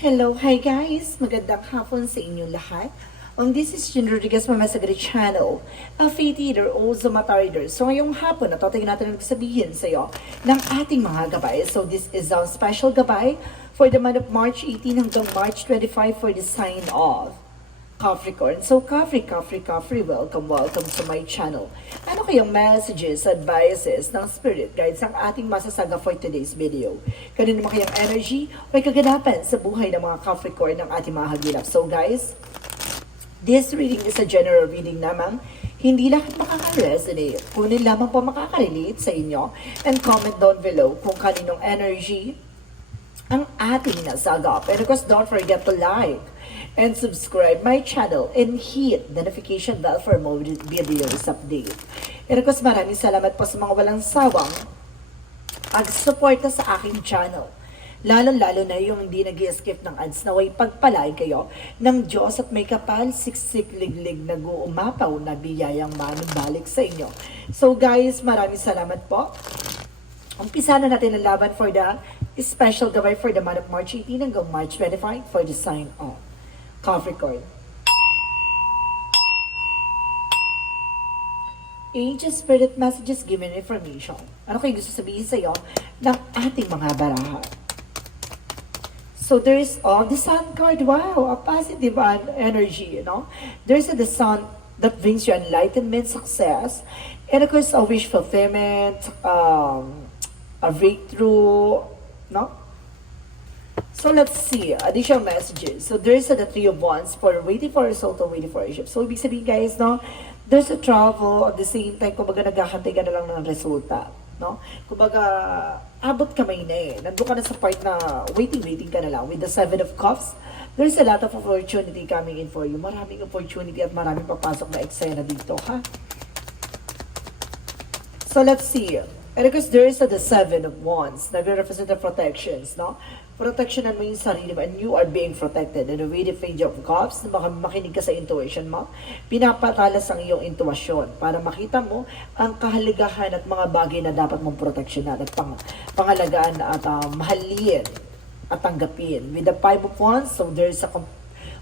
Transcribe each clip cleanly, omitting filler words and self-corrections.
Hello, hi guys! Magandang hapon sa inyong lahat. This is June Rodriguez from Masagari Channel, a faith eater, also mata reader. So ngayong hapon, tingnan natin ang sabihin sa iyo ng ating mga gabay. So this is our special gabay for the month of March 18 hanggang March 25 for the sign of Capricorn. So Capri, welcome to my channel. Ano kayang messages, advices ng spirit guides ang ating masasaga for today's video? Kanino naman kayang energy o kaganapan sa buhay ng mga Capricorn ng ating mga hagilap? So guys, this reading is a general reading naman. Hindi lahat makaka-resonate. Kunin lamang po makaka-relate sa inyo. And comment down below kung kaninong energy ang ating nasagap. And of course, don't forget to like and subscribe my channel and hit the notification bell for more videos update. And of course, maraming salamat po sa mga walang sawang pag-suporta sa aking channel. Lalo-lalo na yung hindi nag-i-skip ng ads, naway pagpalain kayo ng Diyos at may kapal, siksik, liglig, nag-uumapaw na biyayang manubalik sa inyo. So guys, maraming salamat po. Umpisa na natin ang laban for the special gabay for the month of March 18 hanggang March 25 for the sign of Capricorn. Angel Spirit Messages given information. Ano kayo gusto sabihin sa iyo ng ating mga baraha? So there is the Sun card. Wow, a positive energy, you know. There's the Sun that brings you enlightenment, success, and of course a wish fulfillment, a breakthrough, no? So let's see, additional messages. So there's the Three of Wands for waiting for a result or waiting for a ship. So ibig sabihin guys, no, there's a travel at the same time, kumbaga naghahantay ka na lang ng resulta, no? Kumbaga, abot kamay na eh. Nandun ka na sa part na waiting ka na lang. With the Seven of Cups, there's a lot of opportunity coming in for you. Maraming opportunity at maraming papasok na eksena dito, ha? So let's see. And of course, there is the Seven of Wands. Nagre-represent the protections, no? Protectionan mo yung sarili mo and you are being protected. And with the Page of Cups, makinig ka sa intuition mo, pinapatalas ang iyong intuasyon para makita mo ang kahaligahan at mga bagay na dapat mong proteksyonan at pangalagaan at mahalin at tanggapin. With the Five of Wands, so there's a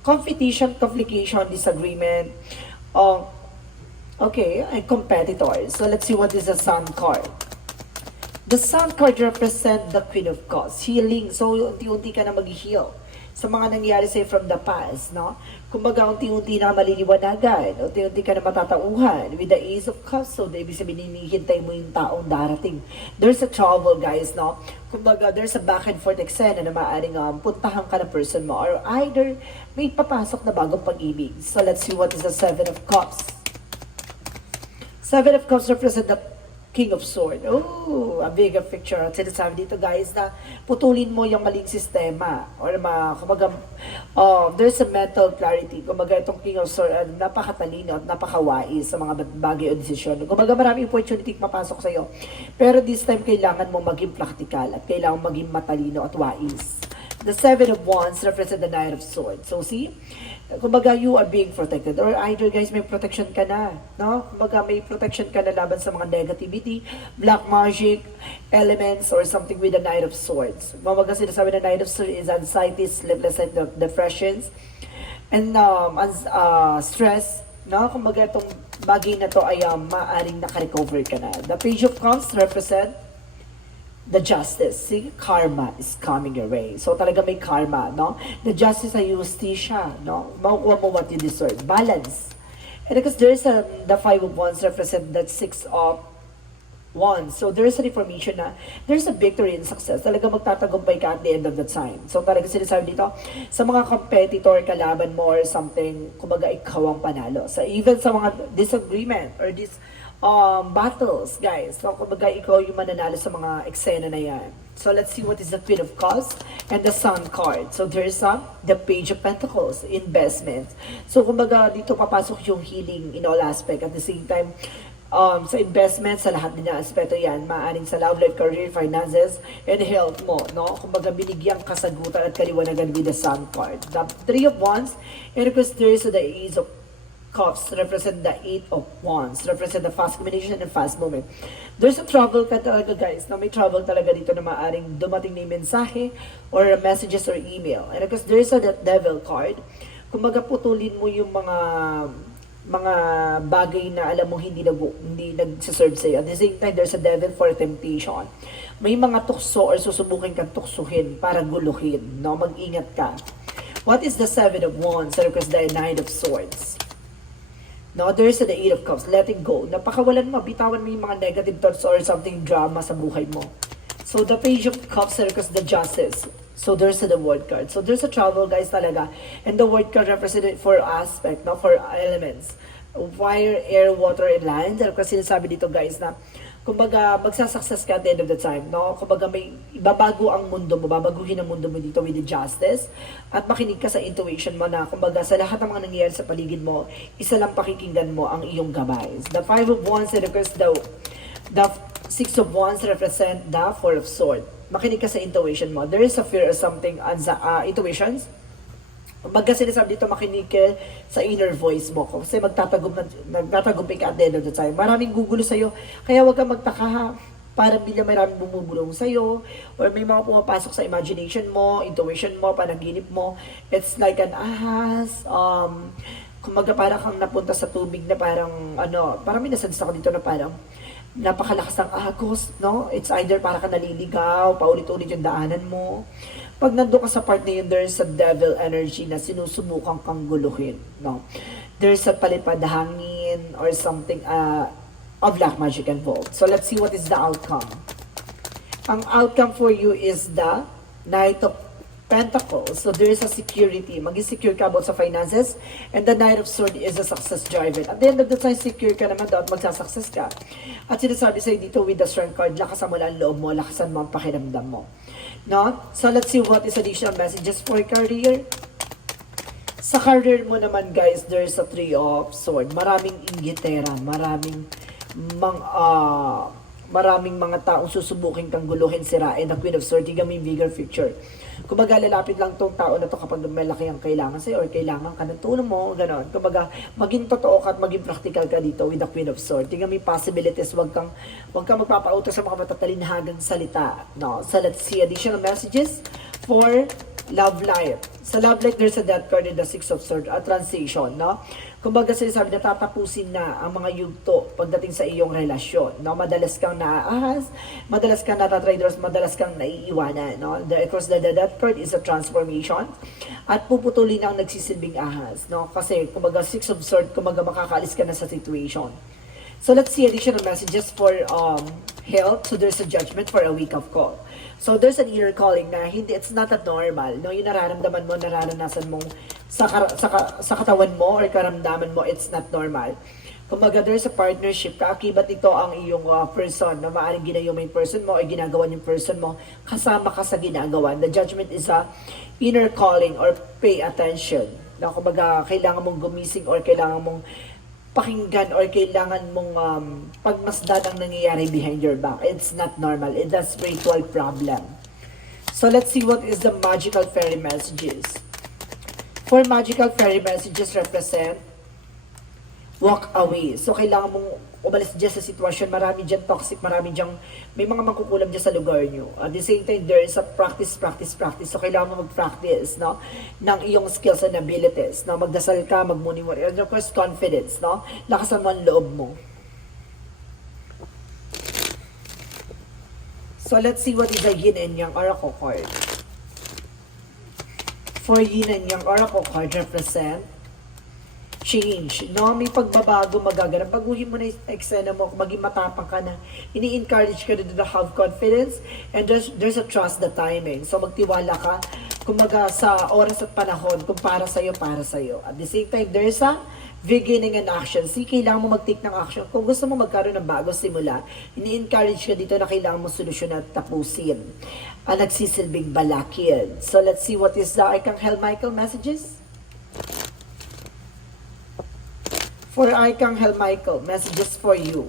competition, complication, disagreement, okay, and competitors. So let's see what is the Sun card. The Sun card represent the Queen of Cups, healing. So, unti-unti ka na mag-heal sa mga nangyari sa'yo from the past, no? Kumbaga, unti-unti na maliliwanagan, unti-unti ka na matatauhan with the Ace of Cups. So, ibig sabihin, hinihintay mo yung taong darating. There's a trouble, guys, no? Kumbaga, there's a back and forth eksena na maaaring puntahan ka na person mo or either may papasok na bagong pag-ibig. So, let's see what is the Seven of Cups. Seven of Cups represent the King of Swords. Oh, a bigger picture. At sinasabi dito guys na putulin mo yung maling sistema or kumbaga, there's a mental clarity. Kumbaga itong King of Swords, napakatalino at napakawais sa mga bagay o desisyon. Kumbaga maraming opportunity papasok sa'yo. Pero this time kailangan mo maging practical at kailangan maging matalino at wais. The Seven of Wands represent the Knight of Swords. So see, kumbaga you are being protected or either guys may protection ka na, no? Kumbaga may protection ka na laban sa mga negativity, black magic, elements or something with the Knight of Swords. Kumbaga sinasabi na Knight of Swords is anxiety, sleeplessness, depressions, and stress, no? Kumbaga itong bagay na to ay maaring nakarecover ka na. The Page of Cups represent the justice. See, karma is coming your way. So talaga may karma, no? The justice ay justisya, no? Makukuha mo what you deserve. Balance. And because there's the Five of Wands represent that Six of Wands. So there's an information na there's a victory and success. Talaga magtatagumpay ka at the end of the time. So talaga sinasabi dito, sa mga competitor, kalaban mo or something, kumbaga ikaw ang panalo. So even sa mga disagreement or battles, guys. So, kumbaga, ikaw yung mananalo sa mga eksena na yan. So, let's see what is the Queen of Cups and the Sun card. So, there's the Page of Pentacles, investment. So, kumbaga, dito papasok yung healing in all aspect. At the same time, sa investment, sa lahat din na aspeto yan, maaaring sa love life, career, finances, and health mo, no? Kumbaga, binigyang kasagutan at kaliwanagan with the Sun card. The Three of Wands, and of course, there's the Ace of Cups represent the Eight of Wands, represent the fast communication and fast movement. There's a travel ka talaga guys, na may travel talaga dito na maaring dumating na yung mensahe or messages or email. And of course, there's a Devil card. Kumbaga putulin mo yung mga bagay na alam mo hindi nagsaserve sa'yo. At the same time, there's a devil for temptation. May mga tukso or susubukin kang tuksuhin para guluhin, no? Mag-ingat ka. What is the Seven of Wands? And of course, the Knight of Swords. No, there's the Eight of Cups, letting go. Napakawalan mo, bitawan mo yung mga negative thoughts or something drama sa buhay mo. So the Page of Cups, and of course, the Justice. So there's the Word card. So there's a travel guys talaga. And the Word card represented for aspect, no, for elements. Fire, air, water, and land. And of course, sinasabi dito guys na kumbaga, magsasuccess ka at the end of the time, no? Kumbaga, may ibabago ang mundo mo, babaguhin ang mundo mo dito with the justice, at makinig ka sa intuition mo na, kumbaga, sa lahat ng mga nangyayari sa paligid mo, isa lang pakikinggan mo ang iyong gabay. The Five of Wands, and of course, the Six of Wands represent the Four of Swords. Makinig ka sa intuition mo. There is a fear of something, intuitions. Kumbaga sinasabi dito, makinig ka sa inner voice mo. Kasi magtatagumpay ka at the end of the time. Maraming gugulo sa'yo. Kaya huwag kang magtaka ha. Parang bila maraming bumubulong sa'yo. Or may mga pumapasok sa imagination mo, intuition mo, panaginip mo. It's like an ahas. Kumbaga parang kang napunta sa tubig na parang, parang may nasadis ako dito na parang, napakalakas ng agos, no? It's either para ka naliligaw, paulit-ulit yung daanan mo. Pag nandun ka sa part na yun, there's a devil energy na sinusubukan kang guluhin, no? There's a palipad hangin or something of black magic involved. So let's see what is the outcome. Ang outcome for you is the Knight of Pentacles. So there is a security. Mag-secure ka about sa finances. And the Knight of Swords is a success driver. At the end of the time, secure ka naman daw at magsasuccess ka. At sinasabi sa'yo dito with the Strength card, lakasan mo lang ang loob mo, lakasan mo ang pakiramdam mo. No? So let's see what is additional messages for career. Sa career mo naman guys, there's a Three of Swords. Maraming inggitera, maraming mga taong susubukin kang guluhin, sirain. The Queen of Swords, tignan mo yung bigger picture. Kumbaga, lalapit lang tong tao na to kapag malaki ang kailangan sa'yo or kailangan ka ng tulong mo, gano'n. Kumbaga, maging totoo ka at maging practical ka dito with the Queen of Swords. Tingnan mo yung possibilities, wag kang magpapautos sa mga matatalinhagang salita. No? So, let's see additional messages for love life. Sa love life, there's a death card in the Six of Swords, a transition, no? Kumbaga, sinasabi na tatapusin na ang mga yugto pagdating sa iyong relasyon, no? Madalas kang naaahas, madalas kang natatraders, madalas kang naiiwanan, no? Of course, the death card is a transformation at puputulin ang nagsisilbing ahas, no? Kasi, kumbaga, Six of Swords, kumbaga, makakaalis ka na sa situation. So, let's see additional messages for health. So, there's a judgment for a wake-up call. So, there's an inner calling na it's not that normal. No? Yung nararamdaman mo, nararanasan mo sa katawan mo or karamdaman mo, it's not normal. Kumbaga, there's a partnership. Kaakibat ito ang iyong person na maaaring ginagawa yung person mo o ginagawa yung person mo, kasama ka sa ginagawa. The judgment is a inner calling or pay attention. Na kumbaga, kailangan mong gumising or kailangan mong pakinggan or kailangan mong pagmasdan ang nangyayari behind your back. It's not normal. It's a spiritual problem. So let's see what is the magical fairy messages. For magical fairy messages represent walk away. So kailangan mong umalis dyan sa sitwasyon. Marami dyan toxic, marami dyan, may mga makukulam dyan sa lugar nyo. At the same time, there is a practice. So kailangan mo mag-practice, no? Ng iyong skills and abilities. No? Magdasal ka, mag-monitor. And of course, confidence, no? Lakasan mo ang loob mo. So let's see what is the Yin and Yang Oracle card. For Yin and Yang Oracle card represent change, no? May pagbabago magaganap. Baguhin mo na yung eksena mo, maging matapang ka na. Ini-encourage ka na have confidence and there's a trust the timing. So magtiwala ka, kumaga sa oras at panahon, kung para sa'yo, para sa'yo. At the same time, there's a beginning and action. See, kailangan mo mag-take ng action. Kung gusto mo magkaroon ng bagong simula, ini-encourage ka dito na kailangan mo solusyon at tapusin. Ang nagsisilbing balakid. So let's see what is the Archangel Michael messages. For Archangel Michael, messages for you.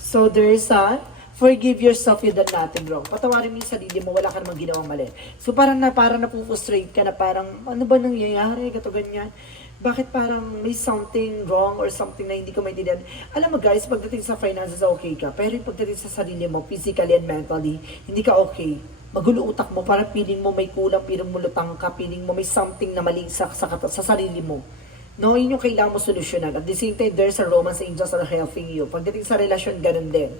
So there is a Forgive yourself, you done nothing wrong. Patawarin mo yung sarili mo, wala ka namang ginawang mali. So parang napufrustrate ka na parang, ano ba nangyayari, gato ganyan. Bakit parang may something wrong or something na hindi ko maintindihan. Alam mo guys, pagdating sa finances, okay ka. Pero yung pagdating sa sarili mo, physically and mentally, hindi ka okay. Magulo utak mo, parang feeling mo may kulang, feeling mo lutang ka, feeling mo may something na mali sa sarili mo. No, yun yung kailangan mo solusyonan. At the same time, there's a romance angels that are helping you. Pagdating sa relasyon, ganun din.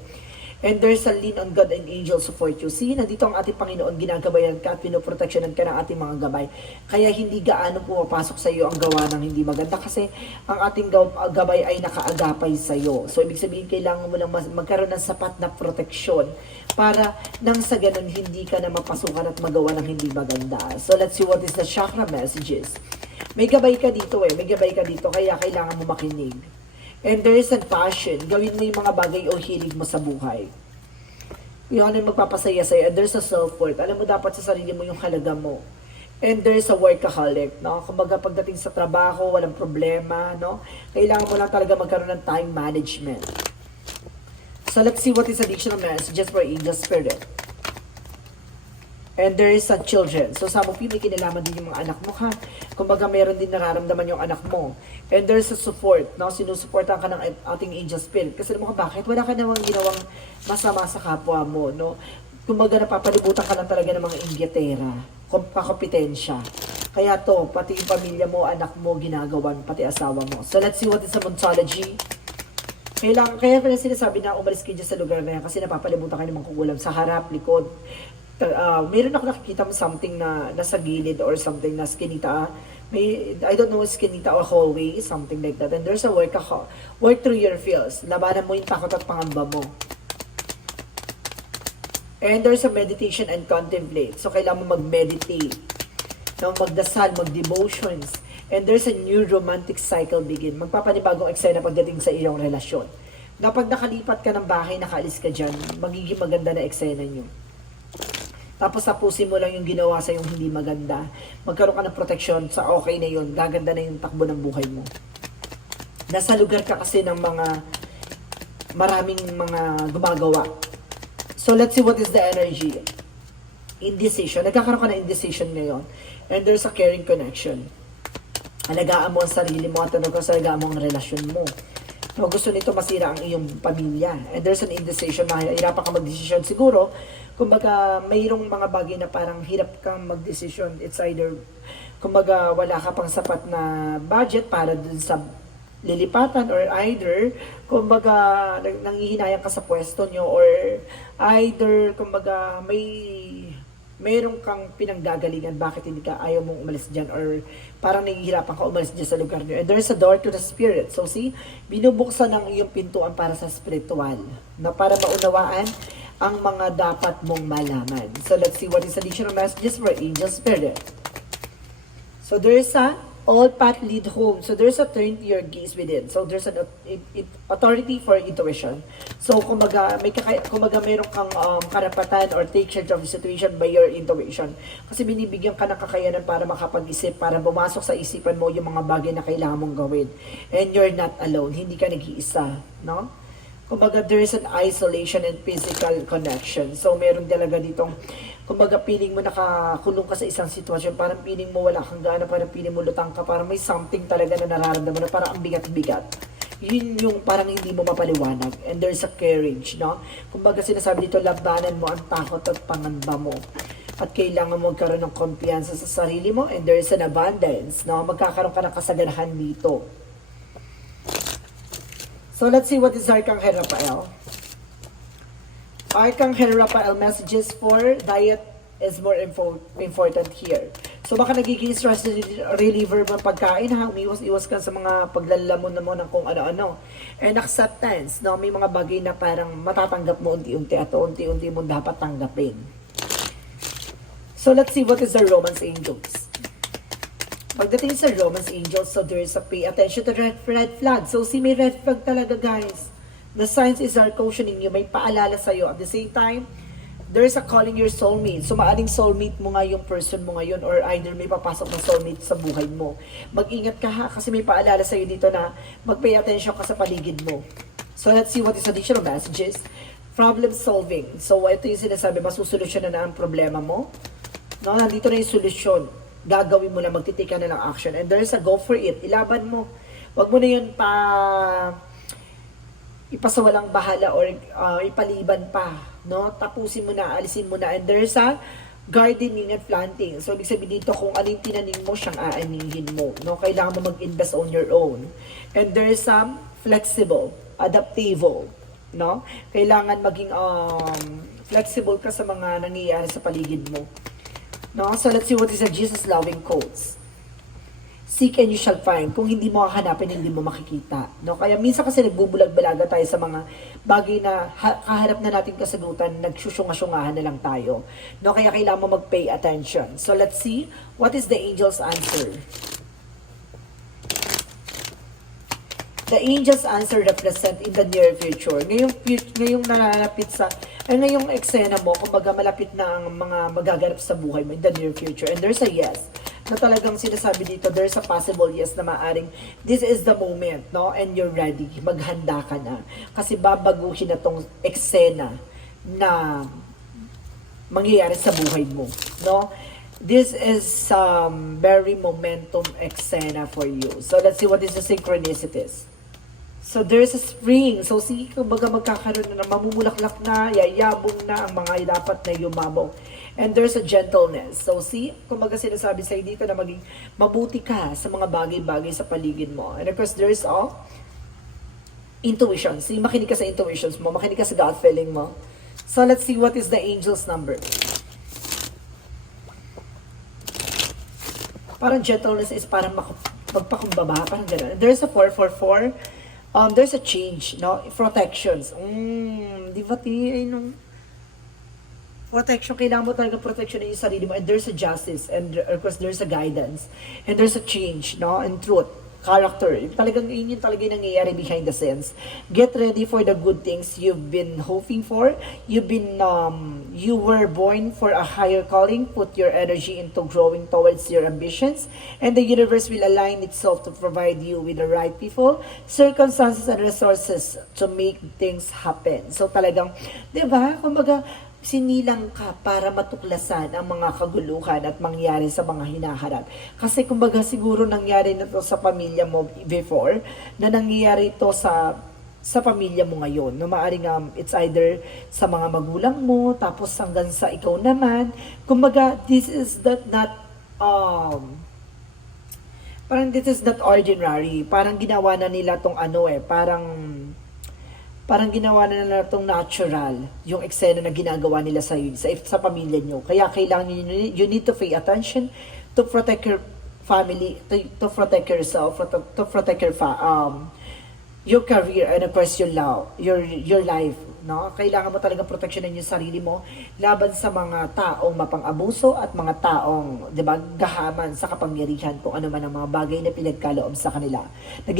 And there's a lean on God and angels support you. See, nandito ang ating Panginoon, ginagabayan ka at pinoproteksyonan ka ng ating mga gabay. Kaya hindi gaano pumapasok sa iyo ang gawa ng hindi maganda kasi ang ating gabay ay nakaagapay sa iyo. So, ibig sabihin, kailangan mo lang magkaroon ng sapat na proteksyon para nang sa ganun hindi ka na mapasukan at magawa ng hindi maganda. So, let's see what is the chakra messages. May gabay ka dito may gabay ka dito, kaya kailangan mo makinig. And there is a passion. Gawin mo yung mga bagay o hilig mo sa buhay. Yung ano yung magpapasaya sa'yo. And there's a self-worth. Alam mo dapat sa sarili mo yung halaga mo. And there's a workaholic, no? Kumbaga pagdating sa trabaho, walang problema, no? Kailangan mo lang talaga magkaroon ng time management. So let's see what is additional messages for angel spirit. And there is a children. So sa mo, may kinalaman din yung mga anak mo, ha? Kumbaga meron din nararamdaman yung anak mo. And there's a support, no? Sinusuportan ka ng ating angel spirit. Kasi naman bakit? Wala ka namang ginawang masama sa kapwa mo, no? Kumbaga napapalibutan ka lang talaga ng mga inggitera, kakompetensya. Kaya to, pati yung pamilya mo, anak mo, ginagawan, pati asawa mo. So let's see what is the ontology. Kaya pala sinasabi na umalis kayo sa lugar na yan kasi napapalibutan ka ng mga kukulam sa harap, likod. Meron ako nakikita mo something na nasa gilid or something na skinita. I don't know, skinita or hallway, something like that. And there's a work through your feels. Labanan mo yung takot at pangamba mo. And there's a meditation and contemplate. So, kailangan mo mag-meditate. No, magdasal, mag-devotions. And there's a new romantic cycle begin. Magpapanibagong eksena pagdating sa iyong relasyon. Kapag nakalipat ka ng bahay, nakaalis ka dyan, magiging maganda na eksena nyo. Tapos tapusin mo lang yung ginawa sa yung hindi maganda. Magkaroon ka ng protection sa okay na yun. Gaganda na yung takbo ng buhay mo. Nasa lugar ka kasi ng maraming mga gumagawa. So let's see what is the energy. Indecision. Nagkakaroon ka ng indecision ngayon. And there's a caring connection. Alagaan mo ang sarili mo at alagaan mo ang relasyon mo. No, gusto nito masira ang iyong pamilya. And there's an indecision. Mahirapan ka mag-decision siguro. Kumbaga, mayroong mga bagay na parang hirap kang mag-decision. It's either, kumbaga, wala ka pang sapat na budget para dun sa lilipatan or either, kumbaga, nangihinayang ka sa pwesto nyo or either, kumbaga, mayroong kang pinanggagalingan bakit hindi ka ayaw mong umalis dyan or parang nahihirapan ka umalis dyan sa lugar nyo. And there's a door to the spirit. So see, binubuksan ng iyong pintuan para sa spiritual na para maunawaan ang mga dapat mong malaman. So let's see what is additional messages for angel spirit. So there is a all path lead home. So there's a turn to your gaze within. So there's an authority for intuition. So kumbaga meron kang karapatan or take charge of the situation by your intuition. Kasi binibigyan ka ng kakayanan para makapag-isip, para bumasok sa isipan mo yung mga bagay na kailangan mong gawin. And you're not alone. Hindi ka nag-iisa, no? Kumbaga, there is an isolation and physical connection. So, meron talaga ditong, kumbaga, feeling mo nakakulong ka sa isang sitwasyon, parang feeling mo wala kang gana, parang feeling mo lutang ka, parang may something talaga na nararamdaman na parang ang bigat-bigat. Yun yung parang hindi mo mapaliwanag. And there's a courage, no? Kumbaga, sinasabi dito, labanan mo ang takot at pangamba mo. At kailangan mo magkaroon ng kumpiyansa sa sarili mo, and there is an abundance, no? Magkakaroon ka ng kasaganahan dito. So let's see what is Archangel Raphael. Archangel Raphael messages for diet is more important here. So baka nagiging stress reliever mo pagkain, ha? Umiwas-iwas ka sa mga paglalamon mo ng kung ano-ano. And acceptance, no? May mga bagay na parang matatanggap mo unti-unti at unti-unti mo dapat tanggapin. So let's see what is the Romance Angels. Pagdating sa Romance Angels, so there is a pay attention to red flag. So see, may red flag talaga, guys. The signs is are cautioning you, may paalala sa'yo. At the same time, there is a calling your soulmate. So maaring soulmate mo nga yung person mo ngayon or either may papasok na soulmate sa buhay mo. Mag-ingat ka, ha, kasi may paalala sa'yo dito na mag-pay attention ka sa paligid mo. So let's see what is additional messages. Problem solving. So, ito yung sinasabi, masusolusyonan na ang problema mo. No, nandito na yung solusyon. Gagawin mo na, magtitake ka na ng action. And there's a go for it. Ilaban mo. Wag mo na yun ipasawalang bahala or ipaliban pa. No? Tapusin mo na, alisin mo na. And there's a gardening and planting. So, ibig sabihin dito, kung ano yung tinanim mo, siyang aanihin mo. No? Kailangan mo mag-invest on your own. And there's some flexible, adaptable. No? Kailangan maging flexible ka sa mga nangyayari sa paligid mo. No? So, let's see what is the Jesus-loving quotes. Seek and you shall find. Kung hindi mo hahanapin, hindi mo makikita. No? Kaya minsan kasi nagbubulag-balaga tayo sa mga bagay na kaharap na natin kasagutan, nagsusyunga-syungahan na lang tayo. No? Kaya kailangan mo mag-pay attention. So, let's see what is the angel's answer. The angel's answer represent in the near future. Ngayong nalalapit ngayong eksena mo, kumbaga malapit na ang mga magaganap sa buhay mo in the near future. And there's a yes. Na talagang sinasabi dito, there's a possible yes na maaring this is the moment, no? And you're ready. Maghanda ka na. Kasi babaguhin na tong eksena na mangyayari sa buhay mo, no? This is very momentum eksena for you. So let's see what is the synchronicities. So there's a spring. So see, kumbaga magkakaroon na, mamumulaklak na, yayabong na ang mga dapat na yumabaw. And there's a gentleness. So see, kumbaga sinasabi sa'yo dito na maging mabuti ka sa mga bagay-bagay sa paligid mo. And of course, there's all intuition. See, makinig ka sa intuitions mo, makinig ka sa gut feeling mo. So let's see what is the angel's number. Parang gentleness is parang magpakumbaba, parang gano'n. There's a 444. There's a change, no? Protections. Di ba protection, kailangan mo talaga protection yung sarili mo. And there's a justice. And of course, there's a guidance. And there's a change, no? And truth. Character. Talagang yun talaga yung nangyayari behind the scenes. Get ready for the good things you've been hoping for. You were born for a higher calling. Put your energy into growing towards your ambitions. And the universe will align itself to provide you with the right people, circumstances, and resources to make things happen. So talagang, di ba? Kumbaga, sinilang ka para matuklasan ang mga kaguluhan at mangyari sa mga hinaharap. Kasi kumbaga siguro nangyari na to sa pamilya mo before, na nangyayari to sa pamilya mo ngayon. No, maaaring it's either sa mga magulang mo, tapos hanggang sa ikaw naman. Kumbaga, this is not ordinary. Parang ginawa na nila tong parang ginawa na nila itong natural, yung eksena na ginagawa nila sa pamilya nyo. Kaya kailangan you need to pay attention to protect your family, to protect yourself, to protect your career, and of course your life. No? Kailangan mo talagang proteksyonan yung sarili mo laban sa mga taong mapang-abuso at mga taong, di ba, gahaman sa kapangyarihan kung ano man ang mga bagay na pinagkaloob sa kanila na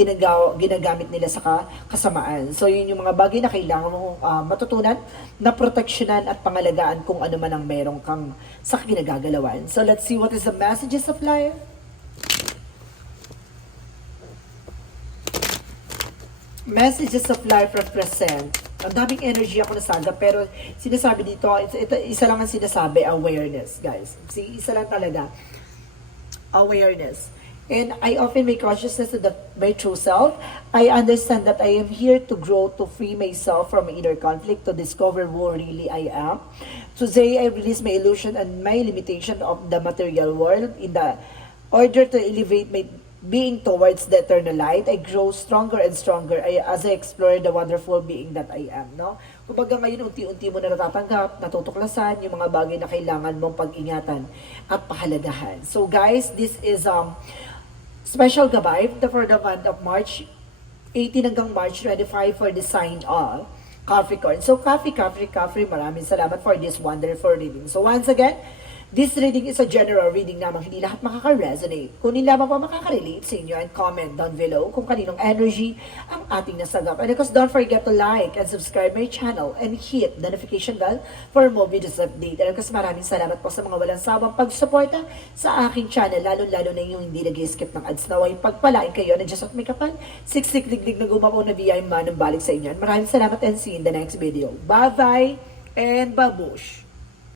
ginagamit nila sa kasamaan. So yun yung mga bagay na kailangan mo matutunan na proteksyonan at pangalagaan kung ano man ang meron kang sa kinagagalawan. So let's see what is the messages of life. Messages of life represent. Ang daming energy ako nasaga, pero sinasabi dito, isa lang ang sinasabi, awareness, guys. See, isa lang talaga, awareness. And I often make consciousness of my true self. I understand that I am here to grow, to free myself from inner conflict, to discover who really I am. Today, I release my illusion and my limitation of the material world in the order to elevate my being towards the eternal light. I grow stronger and stronger as I explore the wonderful being that I am, no? Kumbaga ngayon, unti-unti mo na natatanggap, natutuklasan yung mga bagay na kailangan mong pag-ingatan at pahalagahan. So guys, this is special gabay for the month of March 18 hanggang March 25 for the sign of Capricorn. So Capricorn, maraming salamat for this wonderful reading. So once again, This reading is a general reading namang hindi lahat makaka-resonate. Kunin lamang po makaka-relate sa inyo and comment down below kung kaninong energy ang ating nasagap. And of course, don't forget to like and subscribe my channel and hit the notification bell for more videos update. And of course, maraming salamat po sa mga walang sawang pagsuporta sa aking channel, lalo-lalo na yung hindi nag-skip ng ads. Naway pagpalain kayo na Diyos at may kapal, siksik-liglig na gumapaw na biyay manang balik sa inyo. And maraming salamat and see you in the next video. Bye-bye and babush!